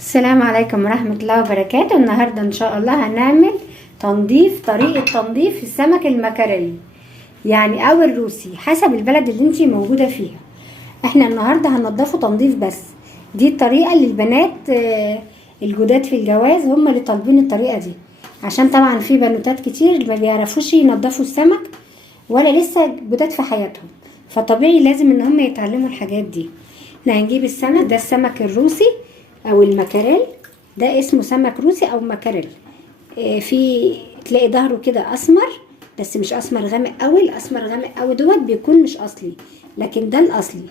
السلام عليكم ورحمة الله وبركاته. النهاردة ان شاء الله هنعمل طريقة تنظيف السمك المكاريلي يعني او الروسي حسب البلد اللي انتي موجودة فيها. احنا النهاردة هننضفه تنظيف بس. دي الطريقة اللي البنات الجداد في الجواز هم اللي طالبين الطريقة دي، عشان طبعا في بنوتات كتير ما بيعرفوش ينضفوا السمك ولا لسه جداد في حياتهم، فطبيعي لازم ان هم يتعلموا الحاجات دي. احنا هنجيب السمك ده، السمك الروسي او المكاريل، ده اسمه سمك روسي او مكاريل. في تلاقي ظهره كده اسمر، بس مش اسمر غامق قوي. الاسمر غامق قوي دوت بيكون مش اصلي، لكن ده الاصلي.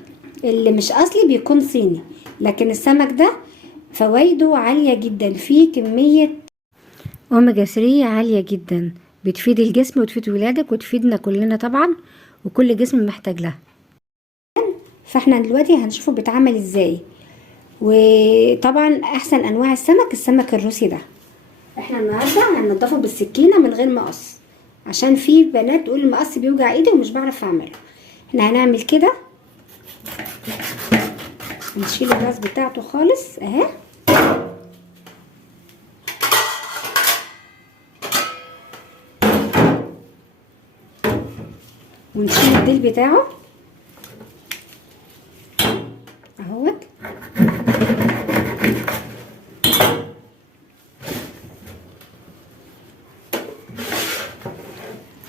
اللي مش اصلي بيكون صيني. لكن السمك ده فوائده عالية جدا، فيه كمية اوميجا 3 عالية جدا، بتفيد الجسم وتفيد ولادك وتفيدنا كلنا طبعا، وكل جسم محتاج لها. فاحنا دلوقتي هنشوفه بيتعمل ازاي. وطبعا احسن انواع السمك الروسي ده. احنا النهارده هننضفه بالسكينه من غير مقص، عشان في بنات تقول المقص بيوجع ايدي ومش بعرف اعمله. احنا هنعمل كده، نشيل الراس بتاعته خالص اهي، ونشيل الديل بتاعه اهوت.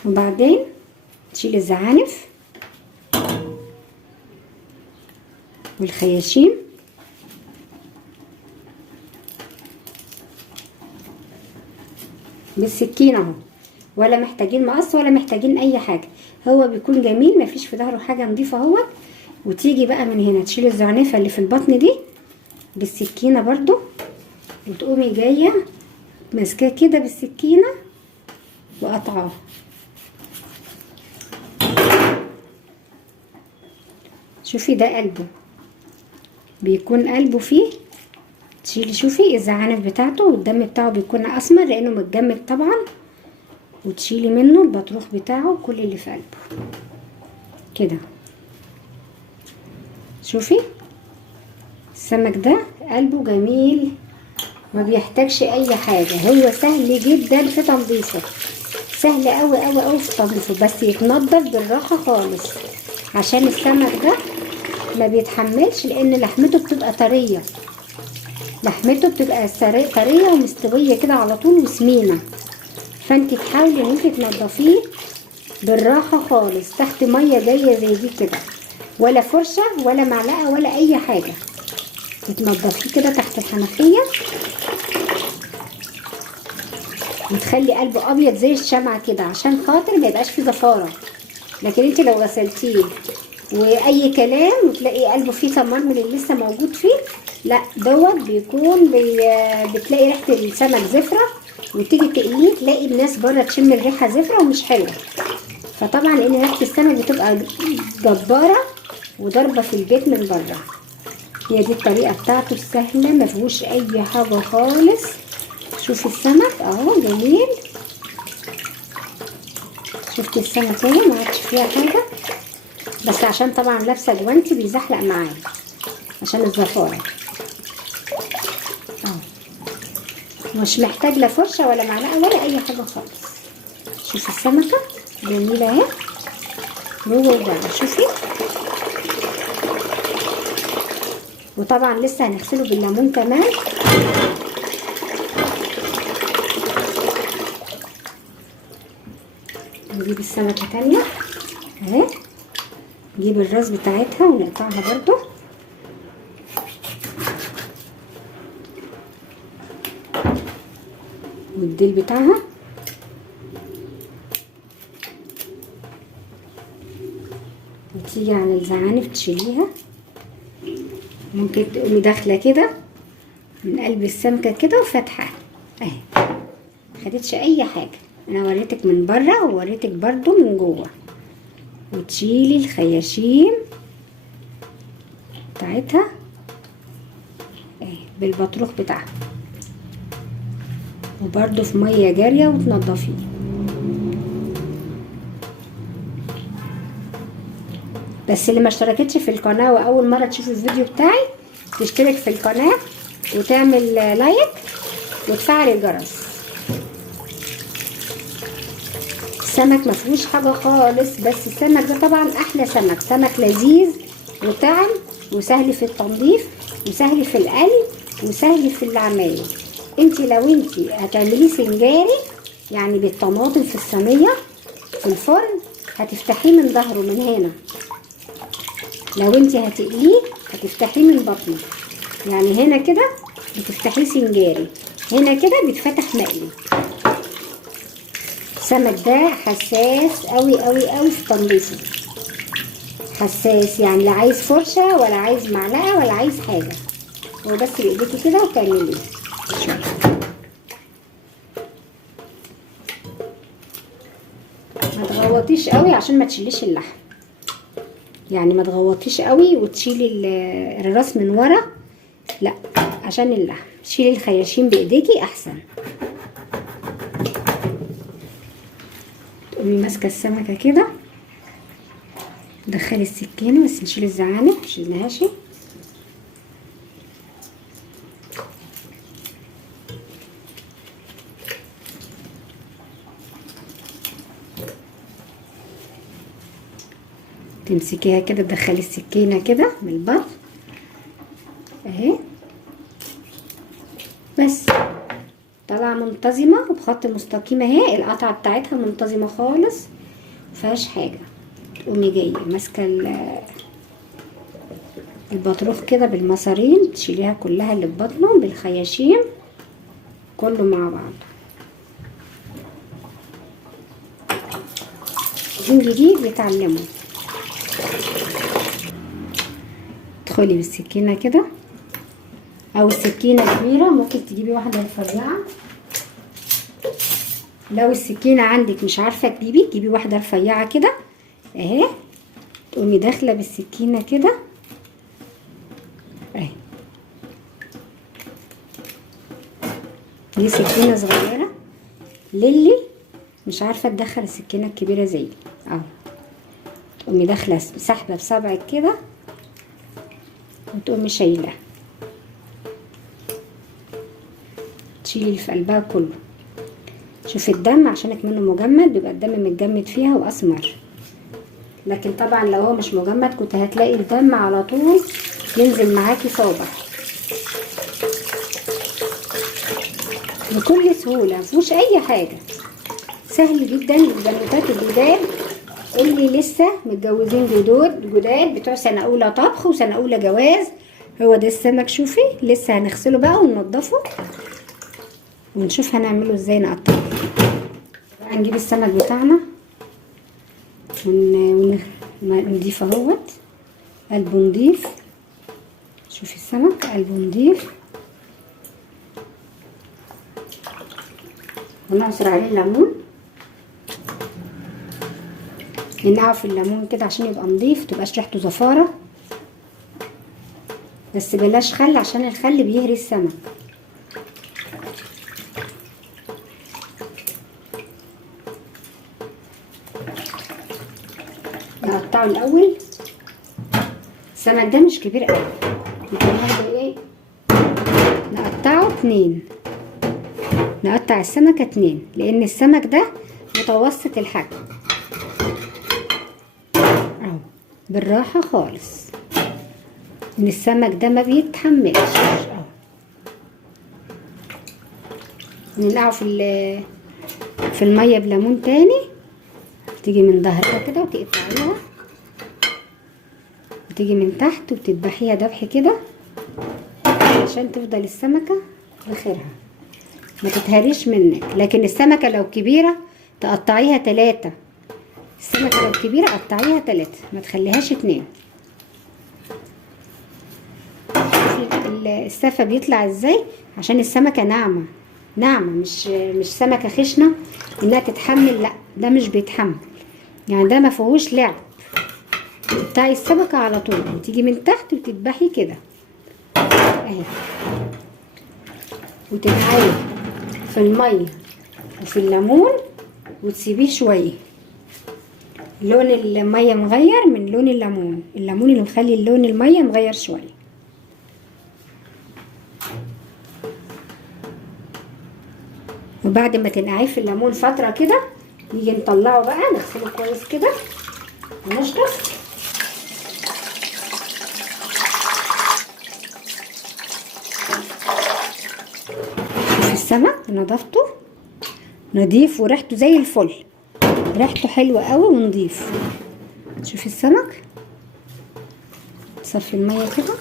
وبعدين نشيل الزعانف والخياشيم بالسكينه اهو، ولا محتاجين مقص ولا محتاجين اي حاجه. هو بيكون جميل، مفيش في ظهره حاجه نضيفه اهوت. وتيجي بقى من هنا تشيل الزعنفه اللي في البطن دي بالسكينه برضو، وتقومي جايه ماسكاه كده بالسكينه وقطعاه. شوفي ده قلبه، بيكون قلبه فيه. تشيلي شوفي الزعانف بتاعته، والدم بتاعه بيكون اسمر لانه متجمد طبعا. وتشيلي منه البطروخ بتاعه كل اللي في قلبه كده. شوفي السمك ده قلبه جميل، ما بيحتاجش اي حاجه. هو سهل جدا في تنظيفه، سهل قوي قوي قوي في تنظيفه، بس يتنضف بالراحه خالص، عشان السمك ده ما بيتحملش، لان لحمته بتبقى طريه. لحمته بتبقى طريه ومستويه كده على طول وسمينه. فانت تحاولي ان انت تنضفيه بالراحه خالص، تحت ميه جايه زي دي كده، ولا فرشه ولا معلقه ولا اي حاجه. تنضفيه كده تحت الحنفيه، وتخلي قلبه ابيض زي الشمعه كده، عشان خاطر ما يبقاش فيه زفاره. لكن انت لو غسلتيه واي كلام وتلاقي قلبه فيه ثمار من اللي لسه موجود فيه، لا دوت بيكون بتلاقي ريحه السمك زفره، وتيجي تقليه تلاقي الناس بره تشم الريحه زفره ومش حلوه. فطبعا لان ريحه السمك بتبقى جباره وضربه في البيت من بره. هي دي الطريقه بتاعته السهله، ما فيهوش اي حاجه خالص. شوفي السمك اهو جميل، شفتي السمك اهي ما عادش فيها حاجه، بس عشان طبعا لابسه جوانتي بيزحلق معايا عشان الزفاره اهو. مش محتاج لا فرشه ولا معلقه ولا اي حاجه خالص. شوفي السمكه جميله اهي جوه وبره. شوفي، وطبعا لسه هنغسله بالليمون كمان. نجيب السمكه تانية اهي، نجيب الراس بتاعتها ونقطعها برضو، والديل بتاعها. وتيجي على الزعانف تشيليها، ممكن تقومي داخله كده من قلب السمكه كده وفتحها اهي، مخدتش اي حاجه. انا وريتك من بره ووريتك برضو من جوه. وتشيلي الخياشيم بتاعتها اهي بالبطروخ بتاعها، وبرضو في ميه جاريه وتنضفيه. بس اللي ما اشتركتش في القناه واول مره تشوف الفيديو بتاعي تشترك في القناه وتعمل لايك وتفعل الجرس. السمك ما فيهوش حاجه خالص، بس السمك ده طبعا احلى سمك، سمك لذيذ وطعم وسهل في التنظيف وسهل في القلي وسهل في العمايل. لو انت هتعمليه سنجاري يعني بالطماطم في الصينيه في الفرن، هتفتحيه من ظهره من هنا. لو انت هتقليه هتفتحيه من بطنه، يعني هنا كده بتفتحيه سنجاري، هنا كده بيتفتح مقلي. السمك ده حساس قوي قوي قوي في تنظيفه، حساس يعني لا عايز فرشه ولا عايز معلقه ولا عايز حاجه، هو بس بايديكي كده وتعمليه. ما تغوطيش قوي عشان ما تشيليش اللحم، يعني ما تغوطيش قوي وتشيلي الراس من ورا، لا عشان اللحم. شيلي الخياشيم بايديكي احسن. تقومي ماسكه السمكه كده، دخلي السكينه بس نشيل الزعانف، مشيلناهاش. تمسكيها كده، تدخلي السكينه كده من البطن اهي، بس طالعه منتظمه وبخط مستقيم اهي، القطعه بتاعتها منتظمه خالص مفيهاش حاجه. تقومي جايه ماسكه البطروخ كده بالمصارين، تشيليها كلها اللي في بطنه بالخياشيم كله مع بعض. من جديد بيتعلموا. تدخلي بالسكينه كده، او السكينه كبيره ممكن تجيبي واحده رفيعه. لو السكينه عندك مش عارفه تجيبي، جيبي واحده رفيعه كده اهي، تقومي داخله بالسكينه كده اهي. دي سكينه صغيره للي مش عارفه تدخل السكينه الكبيره زي اهو، تقومي داخله سحبه بصبعك كده وتقومي شايلاه، تشيلي اللي في قلبها كله. شوفي الدم عشانك منه مجمد، بيبقى الدم متجمد فيها واسمر، لكن طبعا لو هو مش مجمد كنت هتلاقي الدم على طول ينزل معاكي صابع بكل سهوله، مفيهوش اي حاجه، سهل جدا للبنوتات الجداد اللي لسه متجوزين جداد بتوع سنه اولى طبخ وسنه اولى جواز. هو ده السمك. شوفي لسه هنغسله بقى وننضفه ونشوف هنعمله ازاي نقطعه. هنجيب السمك بتاعنا ونضيف اهوت، قلبه نضيف. شوفي السمك قلبه نضيف، ونعصر عليه الليمون، ننقعه في الليمون كده عشان يبقى نضيف، متبقاش ريحته زفاره، بس بلاش خل عشان الخل بيهري السمك. نقطعه الاول. السمك ده مش كبير قوي، ناخده ايه، نقطعه 2، نقطع السمكه 2 لان السمك ده متوسط الحجم اهو، بالراحه خالص، ان السمك ده ما بيتحملش اهو. ننقعه في الميه بليمون تاني، تيجي من ظهرها كده وتقطعيها، وتيجي من تحت وتذبحيها ذبح كده عشان تفضل السمكه بخيرها ما تتهريش منك. لكن السمكه لو كبيره تقطعيها 3، السمكه لو كبيره قطعيها 3 ما تخليهاش 2. السفه بيطلع ازاي عشان السمكه ناعمه مش سمكه خشنه انها تتحمل، لا ده مش بيتحمل، يعني ده ما فيهوش لعب. تقطعي السمكه على طول وتيجي من تحت وتذبحي كده اهي، وتنقعيه في الميه وفي الليمون وتسيبيه شويه. لون الميه مغير من لون الليمون اللي مخلي لون الميه مغير شويه. وبعد ما تنقعيه في الليمون فتره كده نيجي نطلعه بقى، نغسله كويس كده ونشطف. شوف السمك نضفته نضيف وريحته زي الفل، ريحته حلوه قوي ونضيف. شوف السمك، صفي الميه كده.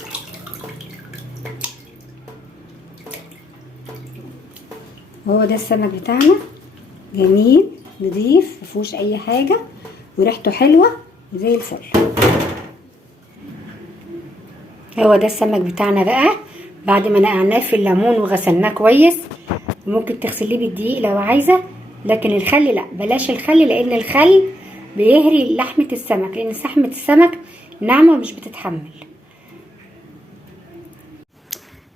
هو ده السمك بتاعنا، جميل نضيف مفيهوش اي حاجه وريحته حلوه وزي الفل. هو ده السمك بتاعنا بقى بعد ما نقعناه في الليمون وغسلناه كويس. ممكن تغسليه بالدقيق لو عايزه، لكن الخل لا، بلاش الخل، لان الخل بيهري لحمه السمك، لان لحمه السمك ناعمه ومش بتتحمل.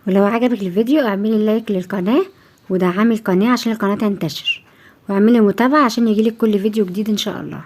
ولو عجبك الفيديو اعملي لايك للقناه ودعمي القناه عشان القناه تنتشر، واعملي متابعه عشان يجيلك كل فيديو جديد ان شاء الله.